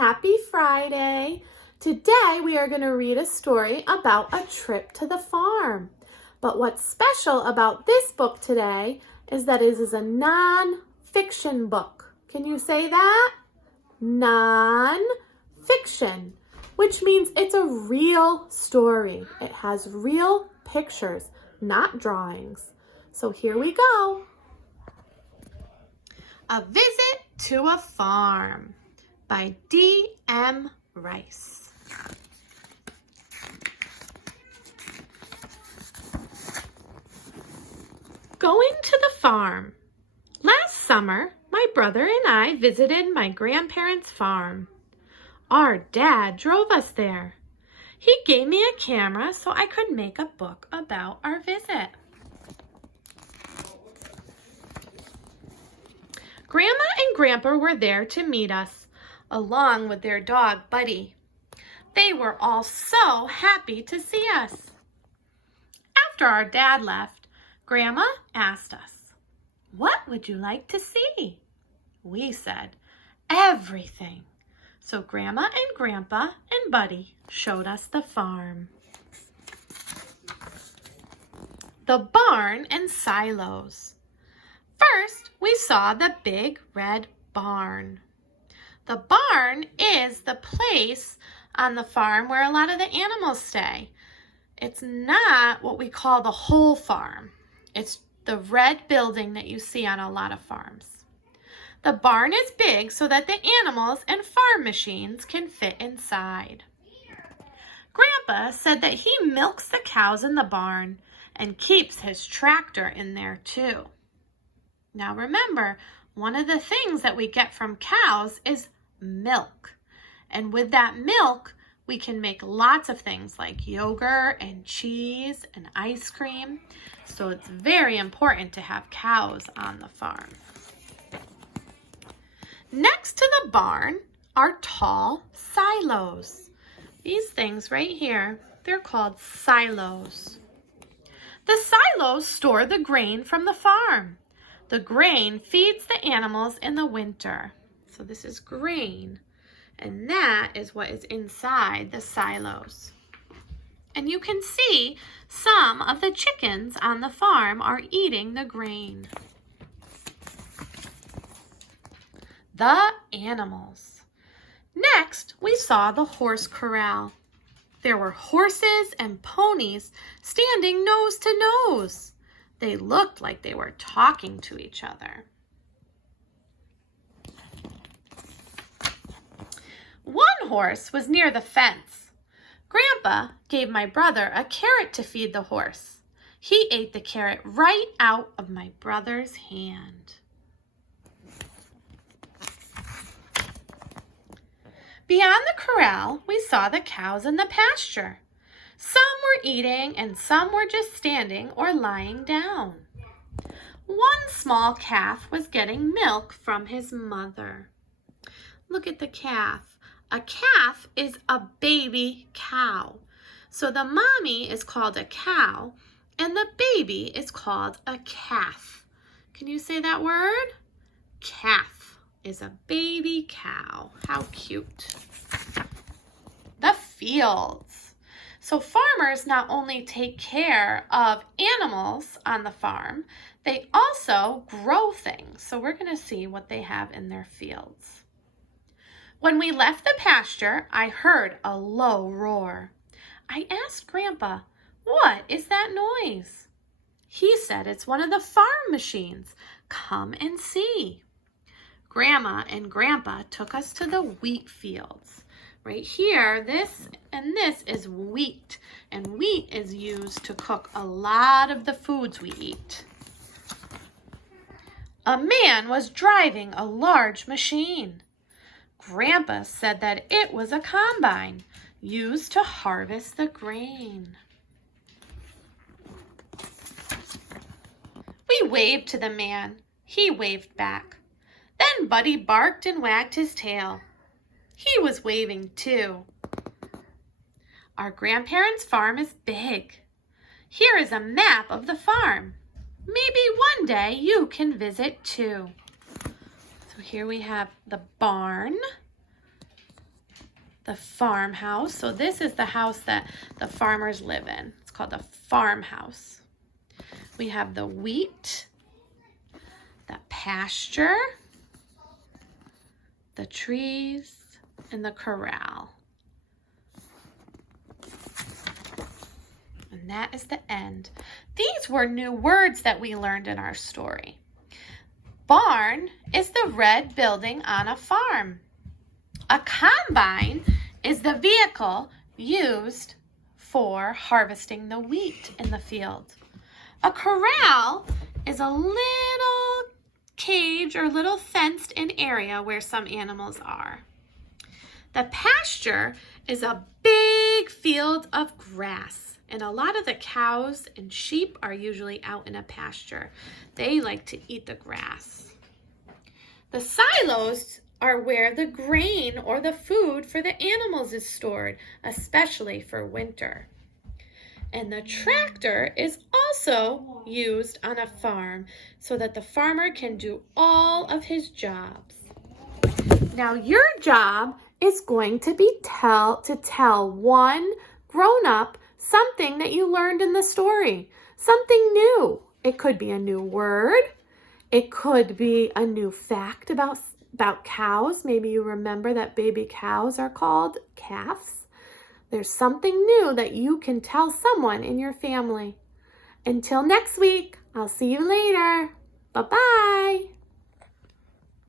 Happy Friday. Today we are going to read a story about a trip to the farm. But what's special about this book today is that it is a non-fiction book. Can you say that? Non-fiction, which means it's a real story. It has real pictures, not drawings. So here we go. A Visit to a Farm by D.M. Rice. Going to the farm. Last summer, my brother and I visited my grandparents' farm. Our dad drove us there. He gave me a camera so I could make a book about our visit. Grandma and Grandpa were there to meet us, along with their dog, Buddy. They were all so happy to see us. After our dad left, Grandma asked us, "What would you like to see?" We said, "Everything." So Grandma and Grandpa and Buddy showed us the farm. The barn and silos. First, we saw the big red barn. The barn is the place on the farm where a lot of the animals stay. It's not what we call the whole farm. It's the red building that you see on a lot of farms. The barn is big so that the animals and farm machines can fit inside. Grandpa said that he milks the cows in the barn and keeps his tractor in there too. Now remember, one of the things that we get from cows is milk. And with that milk, we can make lots of things like yogurt and cheese and ice cream. So it's very important to have cows on the farm. Next to the barn are tall silos. These things right here, they're called silos. The silos store the grain from the farm. The grain feeds the animals in the winter. So this is grain, and that is what is inside the silos. And you can see some of the chickens on the farm are eating the grain. The animals. Next, we saw the horse corral. There were horses and ponies standing nose to nose. They looked like they were talking to each other. One horse was near the fence. Grandpa gave my brother a carrot to feed the horse. He ate the carrot right out of my brother's hand. Beyond the corral, we saw the cows in the pasture. Some were eating and some were just standing or lying down. One small calf was getting milk from his mother. Look at the calf. A calf is a baby cow. So the mommy is called a cow and the baby is called a calf. Can you say that word? Calf is a baby cow. How cute. The fields. So farmers not only take care of animals on the farm, they also grow things. So we're going to see what they have in their fields. When we left the pasture, I heard a low roar. I asked Grandpa, "What is that noise?" He said it's one of the farm machines. Come and see. Grandma and Grandpa took us to the wheat fields. Right here, this is wheat, and wheat is used to cook a lot of the foods we eat. A man was driving a large machine. Grandpa said that it was a combine used to harvest the grain. We waved to the man. He waved back. Then Buddy barked and wagged his tail. He was waving too. Our grandparents' farm is big. Here is a map of the farm. Maybe one day you can visit too. So here we have the barn the farmhouse. So this is the house that the farmers live in. It's called the farmhouse. We have the wheat, the pasture, the trees, and the corral. And that is the end. These were new words that we learned in our story. Barn is the red building on a farm. A combine is the vehicle used for harvesting the wheat in the field. A corral is a little cage or little fenced-in area where some animals are. The pasture is a big field of grass, and a lot of the cows and sheep are usually out in a pasture. They like to eat the grass. The silos are where the grain or the food for the animals is stored, especially for winter. And the tractor is also used on a farm so that the farmer can do all of his jobs. Now your job is going to be to tell one grown-up something that you learned in the story, something new. It could be a new word. It could be a new fact about cows. Maybe you remember that baby cows are called calves. There's something new that you can tell someone in your family. Until next week, I'll see you later. Bye-bye.